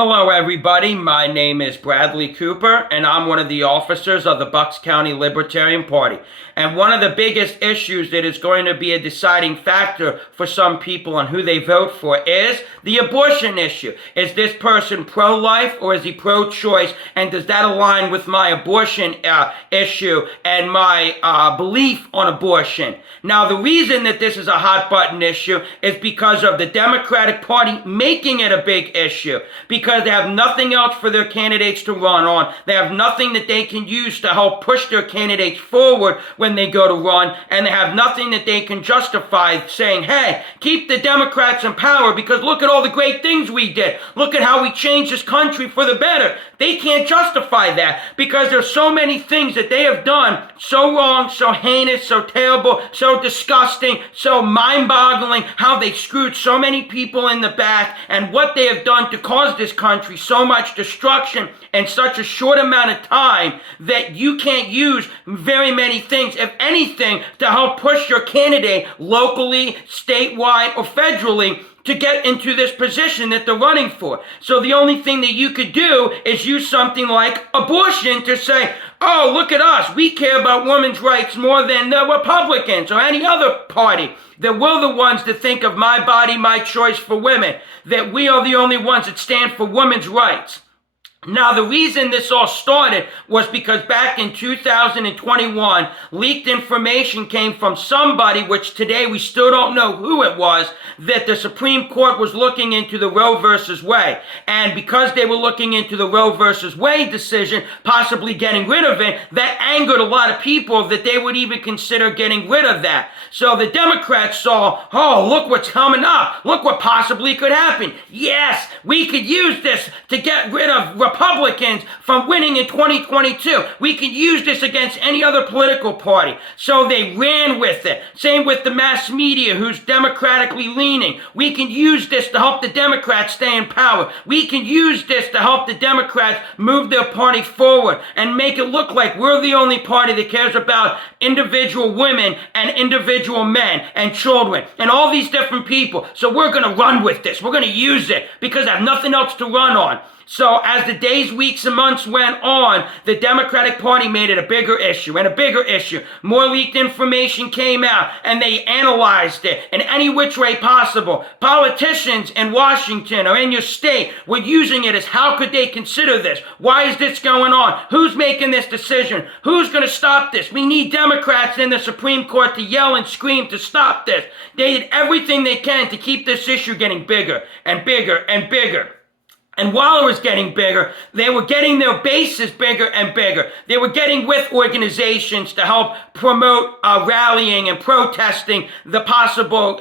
Hello, everybody. My name is Bradley Cooper, and I'm one of the officers of the Bucks County Libertarian Party. And one of the biggest issues that is going to be a deciding factor for some people on who they vote for is the abortion issue. Is this person pro-life or is he pro-choice? And does that align with my abortion issue and my belief on abortion? Now, the reason that this is a hot-button issue is because of the Democratic Party making it a big issue. Because they have nothing else for their candidates to run on. They have nothing that they can use to help push their candidates forward when they go to run. And they have nothing that they can justify saying, hey, keep the Democrats in power because look at all the great things we did. Look at how we changed this country for the better. They can't justify that because there's so many things that they have done so wrong, so heinous, so terrible, so disgusting, so mind-boggling, how they screwed so many people in the back and what they have done to cause this country so much destruction in such a short amount of time that you can't use very many things, if anything, to help push your candidate locally, statewide, or federally to get into this position that they're running for. So the only thing that you could do is use something like abortion to say, oh, look at us. We care about women's rights more than the Republicans or any other party. That we're the ones that think of my body, my choice for women. That we are the only ones that stand for women's rights. Now, the reason this all started was because back in 2021, leaked information came from somebody, which today we still don't know who it was, that the Supreme Court was looking into the Roe versus Wade. And because they were looking into the Roe versus Wade decision, possibly getting rid of it, that angered a lot of people that they would even consider getting rid of that. So the Democrats saw, oh, look what's coming up. Look what possibly could happen. Yes, we could use this to get rid of Republicans from winning in 2022. We could use this against any other political party. So they ran with it. Same with the mass media who's democratically leaning. We can use this to help the Democrats stay in power. We can use this to help the Democrats move their party forward and make it look like we're the only party that cares about individual women and individual men and children and all these different people. So we're going to run with this. We're going to use it because I have nothing else to run on. So as the days, weeks, and months went on, the Democratic Party made it a bigger issue and a bigger issue. More leaked information came out, and they analyzed it in any which way possible. Politicians in Washington or in your state were using it as how could they consider this? Why is this going on? Who's making this decision? Who's going to stop this? We need Democrats in the Supreme Court to yell and scream to stop this. They did everything they can to keep this issue getting bigger and bigger and bigger. And while it was getting bigger, they were getting their bases bigger and bigger. They were getting with organizations to help promote rallying and protesting the possible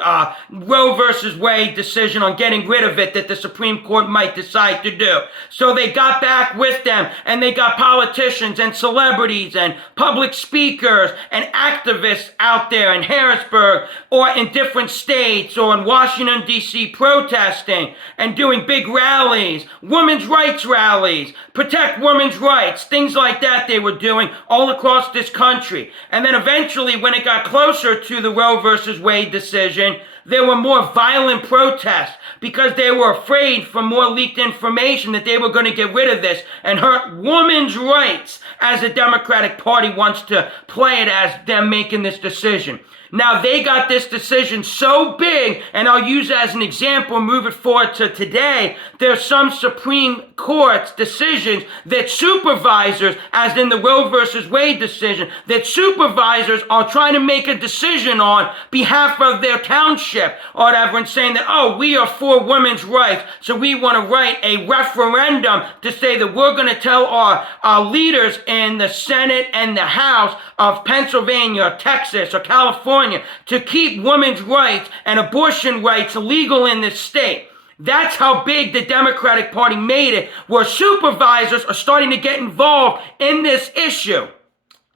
Roe versus Wade decision on getting rid of it that the Supreme Court might decide to do. So they got back with them, and they got politicians and celebrities and public speakers and activists out there in Harrisburg or in different states or in Washington, D.C. protesting and doing big rallies. Women's rights rallies, protect women's rights, things like that they were doing all across this country. And then eventually, when it got closer to the Roe versus Wade decision, there were more violent protests because they were afraid from more leaked information that they were going to get rid of this and hurt women's rights as the Democratic Party wants to play it as them making this decision. Now, they got this decision so big, and I'll use it as an example, move it forward to today. There's some Supreme Court's decisions that supervisors, as in the Roe versus Wade decision, that supervisors are trying to make a decision on behalf of their township or whatever and saying that, oh, we are for women's rights, so we want to write a referendum to say that we're going to tell our leaders in the Senate and the House of Pennsylvania or Texas or California to keep women's rights and abortion rights illegal in this state. That's how big the Democratic Party made it, where supervisors are starting to get involved in this issue.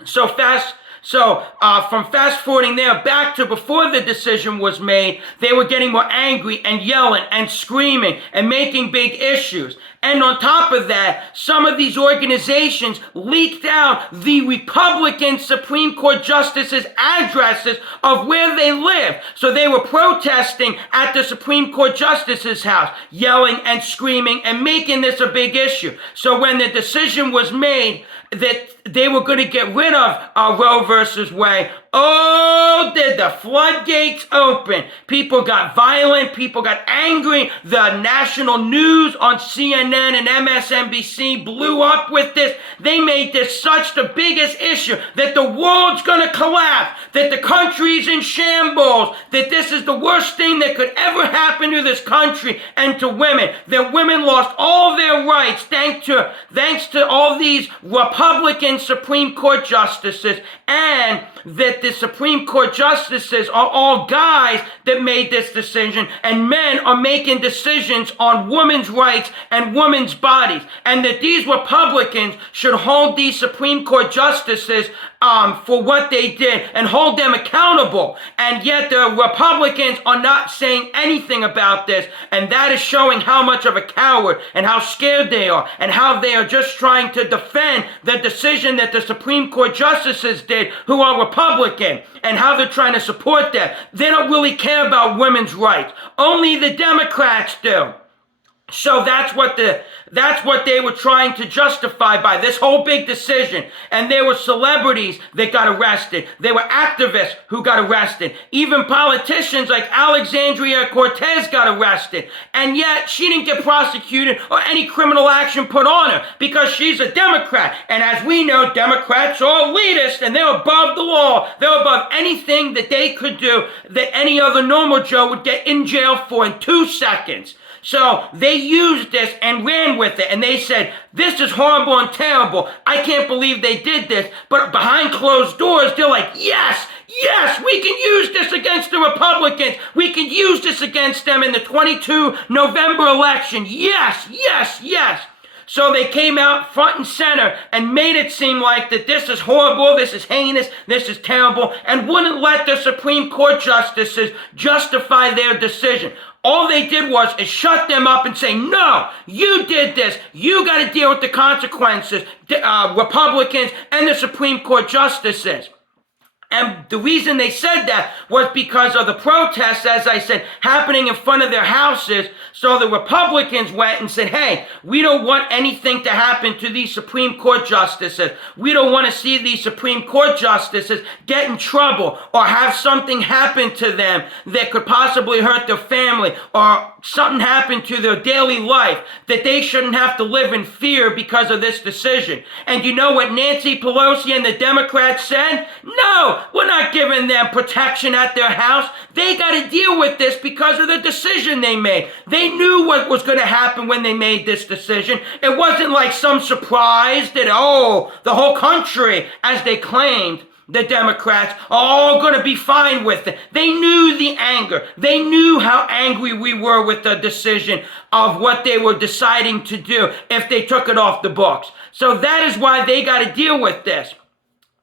So from fast forwarding there back to before the decision was made, they were getting more angry and yelling and screaming and making big issues. And on top of that, some of these organizations leaked out the Republican Supreme Court justices' addresses of where they live. So they were protesting at the Supreme Court justice's house, yelling and screaming and making this a big issue. So when the decision was made that they were going to get rid of Roe versus Wade, oh, did the floodgates open. People got violent. People got angry. The national news on CNN and MSNBC blew up with this. They made this such the biggest issue that the world's going to collapse, that the country's in shambles, that this is the worst thing that could ever happen to this country and to women, that women lost all their rights thanks to all these Republican Supreme Court justices, and that the Supreme Court justices are all guys that made this decision, and men are making decisions on women's rights and women's bodies, and that these Republicans should hold these Supreme Court justices for what they did and hold them accountable. And yet the Republicans are not saying anything about this, and that is showing how much of a coward and how scared they are, and how they are just trying to defend the decision that the Supreme Court justices did, who are Republican, and how they're trying to support that. They don't really care about women's rights. Only the Democrats do. So that's what they were trying to justify by this whole big decision. And there were celebrities that got arrested. There were activists who got arrested. Even politicians like Alexandria Cortez got arrested. And yet she didn't get prosecuted or any criminal action put on her because she's a Democrat. And as we know, Democrats are elitist and they're above the law. They're above anything that they could do that any other normal Joe would get in jail for in 2 seconds. So they used this and ran with it, and they said, this is horrible and terrible. I can't believe they did this. But behind closed doors, they're like, yes, we can use this against the Republicans. We can use this against them in the 22 November election. Yes. So they came out front and center and made it seem like that this is horrible, this is heinous, this is terrible, and wouldn't let the Supreme Court justices justify their decision. All they did was shut them up and say, no, you did this. You got to deal with the consequences, Republicans and the Supreme Court justices. And the reason they said that was because of the protests, as I said, happening in front of their houses. So the Republicans went and said, hey, we don't want anything to happen to these Supreme Court justices. We don't want to see these Supreme Court justices get in trouble or have something happen to them that could possibly hurt their family or something happen to their daily life, that they shouldn't have to live in fear because of this decision. And you know what Nancy Pelosi and the Democrats said? No, we're not giving them protection at their house. They got to deal with this because of the decision they made. They knew what was going to happen when they made this decision. It wasn't like some surprise that, the whole country, as they claimed, the Democrats are all going to be fine with it. They knew the anger. They knew how angry we were with the decision of what they were deciding to do if they took it off the books. So that is why they got to deal with this.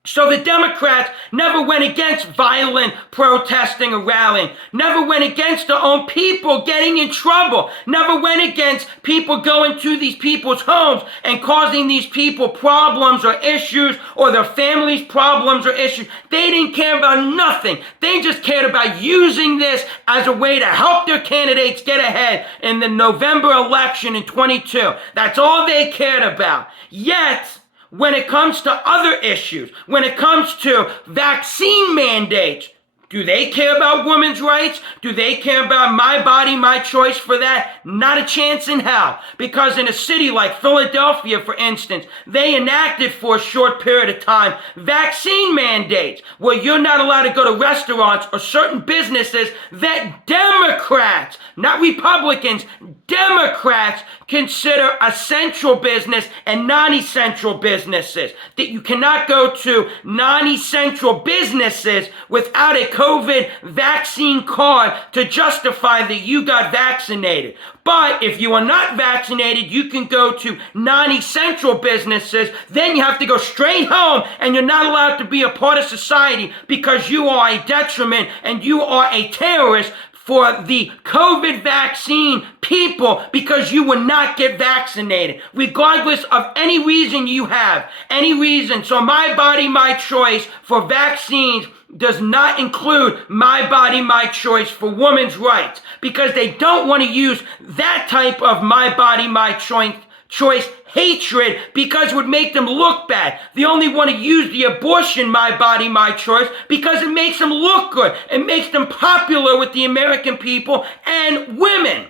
So the Democrats never went against violent protesting or rallying, never went against their own people getting in trouble, never went against people going to these people's homes and causing these people problems or issues or their families problems or issues. They didn't care about nothing. They just cared about using this as a way to help their candidates get ahead in the November election in 22. That's all they cared about. Yet, when it comes to other issues, when it comes to vaccine mandates, do they care about women's rights? Do they care about my body, my choice for that? Not a chance in hell. Because in a city like Philadelphia, for instance, they enacted for a short period of time vaccine mandates where you're not allowed to go to restaurants or certain businesses that Democrats, not Republicans, Democrats consider essential business and non-essential businesses. That you cannot go to non-essential businesses without a COVID vaccine card to justify that you got vaccinated. But if you are not vaccinated, you can go to non-essential businesses. Then you have to go straight home and you're not allowed to be a part of society because you are a detriment and you are a terrorist for the COVID vaccine people because you would not get vaccinated, regardless of any reason you have, any reason. So my body, my choice for vaccines does not include my body, my choice for women's rights, because they don't want to use that type of my body, my choice hatred, because it would make them look bad. They only want to use the abortion, my body, my choice, because it makes them look good. It makes them popular with the American people and women.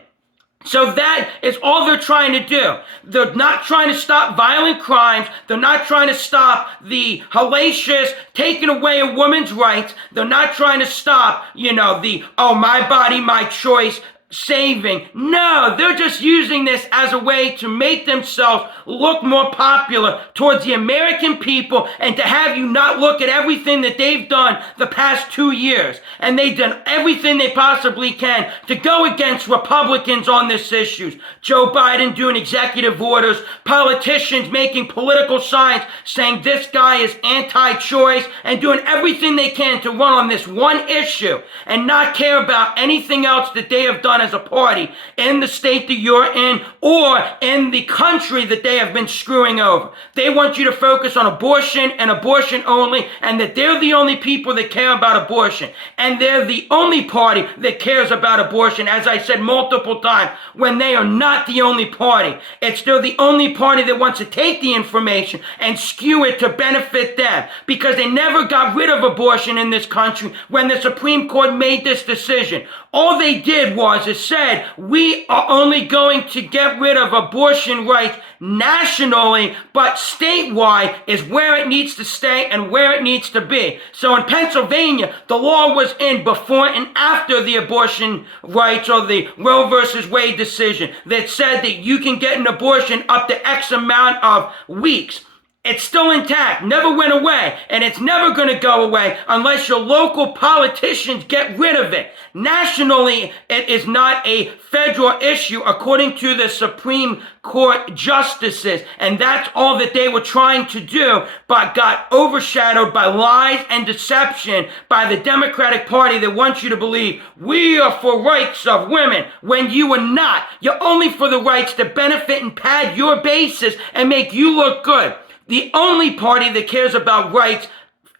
So that is all they're trying to do. They're not trying to stop violent crimes. They're not trying to stop the hellacious taking away a woman's rights. They're not trying to stop, my body, my choice saving. No, they're just using this as a way to make themselves look more popular towards the American people and to have you not look at everything that they've done the past 2 years. And they've done everything they possibly can to go against Republicans on this issue. Joe Biden doing executive orders, politicians making political signs saying this guy is anti-choice, and doing everything they can to run on this one issue and not care about anything else that they have done as a party in the state that you're in or in the country that they have been screwing over. They want you to focus on abortion and abortion only, and that they're the only people that care about abortion. And they're the only party that cares about abortion, as I said multiple times, when they are not the only party. They're the only party that wants to take the information and skew it to benefit them, because they never got rid of abortion in this country when the Supreme Court made this decision. All they did was it said, we are only going to get rid of abortion rights nationally, but statewide is where it needs to stay and where it needs to be. So in Pennsylvania, the law was in before and after the abortion rights or the Roe versus Wade decision that said that you can get an abortion up to X amount of weeks. It's still intact, never went away, and it's never going to go away unless your local politicians get rid of it. Nationally, it is not a federal issue according to the Supreme Court justices, and that's all that they were trying to do, but got overshadowed by lies and deception by the Democratic Party that wants you to believe we are for rights of women when you are not. You're only for the rights to benefit and pad your bases and make you look good. The only party that cares about rights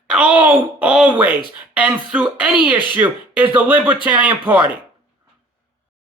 always and through any issue is the Libertarian Party.